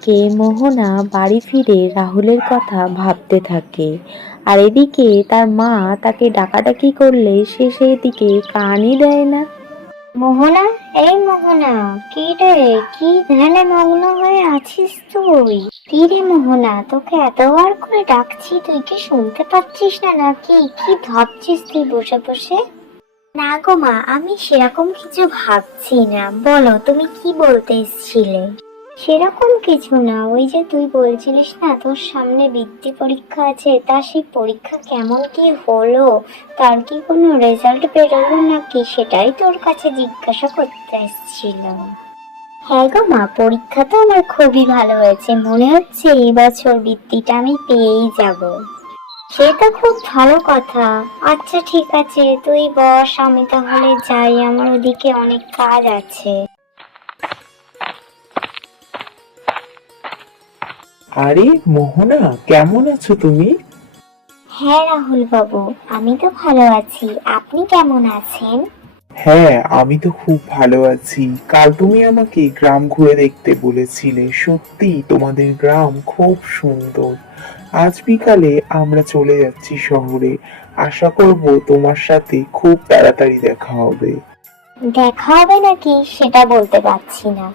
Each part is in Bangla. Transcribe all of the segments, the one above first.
অন্যদিকে মোহনা বাড়ি ফিরে রাহুলের কথা ভাবতে থাকে। আর এদিকে তার মা তাকে ডাকাডাকি করলে সে সেদিকে কানই দেয় না। মোহনা, এই মোহনা, কি রে, কি ধ্যানে মগ্ন হয়ে আছিস তুই? কি রে মোহনা, তোকে এতবার করে ডাকছি, তুই কি শুনতে পাচ্ছিস না নাকি? কি ভাবছিস তুই বসে বসে? না গো মা, আমি সেরকম কিছু ভাবছি না। বলো, তুমি কি বলতে এসেছিলে? সেরকম কিছু না, ওই যে তুই বলছিলিস না তোর সামনে বৃত্তি পরীক্ষা আছে, তা সেই পরীক্ষা কেমন কি হলো, তার কি কোনো রেজাল্ট বেরোলো নাকি, সেটাই তোর কাছে জিজ্ঞাসা করতে এসেছিলাম। হ্যাঁ গো মা, পরীক্ষা তো আমার খুবই ভালো হয়েছে, মনে হচ্ছে এবছর বৃত্তিটা আমি পেয়েই যাব। সে তো খুব ভালো কথা। আচ্ছা ঠিক আছে, তুই বস, আমি তাহলে যাই, আমার ওদিকে অনেক কাজ আছে। আরে মোহনা, কেমন আছো তুমি? হ্যাঁ রাহুল বাবু, আমি তো ভালো আছি, আপনি কেমন আছেন? হ্যাঁ, আমি তো খুব ভালো আছি। কাল তুমি আমাকে গ্রাম ঘুরে দেখতে বলেছিলে, সত্যি তোমাদের গ্রাম খুব সুন্দর। আজ বিকালে আমরা চলে যাচ্ছি শহরে। আশা করব তোমার সাথে খুব তাড়াতাড়ি দেখা হবে। দেখা হবে নাকি সেটা বলতে পারছি না,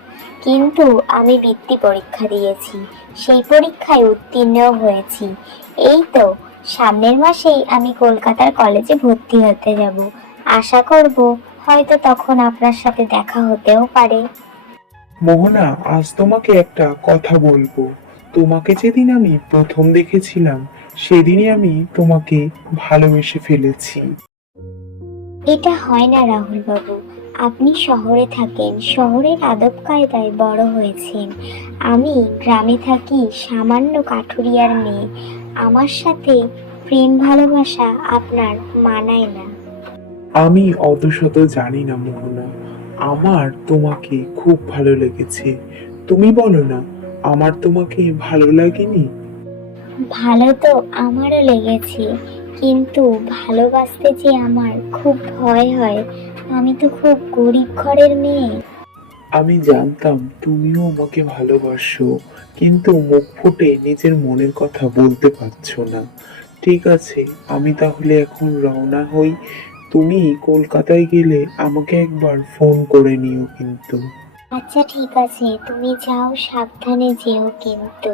কিন্তু আমি বৃত্তি পরীক্ষা দিয়েছি, সেই পরীক্ষায় উত্তীর্ণ হয়েছি। এই তো সামনের মাসেই আমি কলকাতার কলেজে ভর্তি হতে যাব। আশা করব হয়তো তখন আপনার সাথে দেখা হতেও পারে। মোহনা, আজ তোমাকে একটা কথা বলবো। তোমাকে যেদিন আমি প্রথম দেখেছিলাম, সেদিনই আমি তোমাকে ভালোবেসে ফেলেছি। এটা হয় না রাহুল বাবু, আপনি শহরে থাকেন, শহরের আদব কায়দায় বড় হয়েছেন। আমি গ্রামে থাকি, সামান্য কাঠুরিয়ার মেয়ে। আমার সাথে প্রেম ভালোবাসা আপনার মানায় না। আমি অত শত জানি না মোহনা, আমার তোমাকে খুব ভালো লেগেছে। তুমি বলো না, আমার তোমাকে ভালো লাগেনি? ভালো তো আমারও লেগেছে, কিন্তু ভালোবাসতে যে আমার খুব ভয় হয়। আমি তো খুব গরিব ঘরের মেয়ে। আমি জানতাম তুমিও আমাকে ভালোবাসো, কিন্তু মুখ ফুটে নিজের মনের কথা বলতে পারছো না। ঠিক আছে, আমি তাহলে এখন রওনা হই। তুমি কলকাতায় গেলে আমাকে একবার ফোন করে নিও কিন্তু। আচ্ছা ঠিক আছে, তুমি যাও, সাবধানে যেও কিন্তু।